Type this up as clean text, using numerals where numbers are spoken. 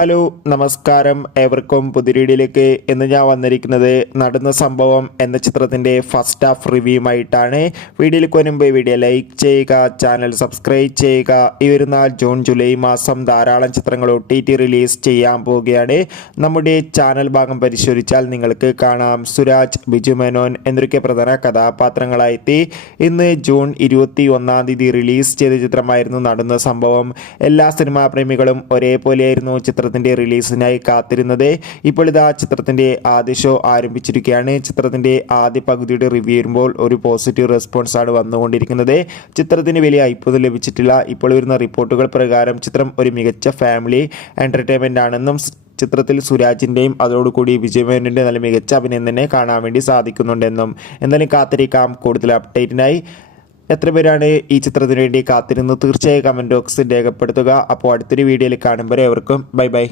Hello നമസ്കാരം ഏവർക്കും പുതിരീടിയിലേക്ക് ഇന്ന് ഞാൻ വന്നിരിക്കുന്നത് നടന്ന സംഭവം എന്ന ചിത്രത്തിൻ്റെ ഫസ്റ്റ് ഹാഫ് റിവ്യൂമായിട്ടാണ്. വീഡിയോയിലേക്ക് വരുമ്പോൾ വീഡിയോ ലൈക്ക് ചെയ്യുക, ചാനൽ സബ്സ്ക്രൈബ് ചെയ്യുക. ഈ വരുന്ന ജൂൺ ജൂലൈ മാസം ധാരാളം ചിത്രങ്ങൾ OTT റിലീസ് ചെയ്യാൻ പോവുകയാണ്. നമ്മുടെ ചാനൽ ഭാഗം പരിശോധിച്ചാൽ നിങ്ങൾക്ക് കാണാം സുരാജ്, ബിജു മേനോൻ എന്നൊക്കെ പ്രധാന കഥാപാത്രങ്ങളായെത്തി ഇന്ന് ജൂൺ 21 റിലീസ് ചെയ്ത ചിത്രമായിരുന്നു നടന്ന സംഭവം. എല്ലാ സിനിമാ പ്രേമികളും ഒരേപോലെയായിരുന്നു ചിത്രത്തിൻ്റെ റിലീസിനായി കാത്തിരുന്നത്. ഇപ്പോൾ ഇതാ ചിത്രത്തിൻ്റെ ആദ്യ ഷോ ആരംഭിച്ചിരിക്കുകയാണ്. ചിത്രത്തിൻ്റെ ആദ്യ പകുതിയുടെ റിവ്യൂ വരുമ്പോൾ ഒരു പോസിറ്റീവ് റെസ്പോൺസ് ആണ് വന്നുകൊണ്ടിരിക്കുന്നത്. ചിത്രത്തിന് വലിയ ഹൈപ്പൊന്നും ലഭിച്ചിട്ടില്ല. ഇപ്പോൾ വരുന്ന റിപ്പോർട്ടുകൾ പ്രകാരം ചിത്രം ഒരു മികച്ച ഫാമിലി എൻ്റർടൈൻമെൻ്റ് ആണെന്നും ചിത്രത്തിൽ സുരാജിൻ്റെയും അതോടുകൂടി വിജയമേനോൻ്റെ നല്ല മികച്ച അഭിനയം തന്നെ കാണാൻ വേണ്ടി സാധിക്കുന്നുണ്ടെന്നും എന്തായാലും കാത്തിരിക്കാം കൂടുതൽ അപ്ഡേറ്റിനായി. എത്ര പേരാണ് ഈ ചിത്രത്തിന് വേണ്ടി കാത്തിരുന്നത് തീർച്ചയായും കമൻറ്റ് ബോക്സിൽ രേഖപ്പെടുത്തുക. അപ്പോൾ അടുത്തൊരു വീഡിയോയിൽ കാണുമ്പോൾ എവർക്കും ബൈ.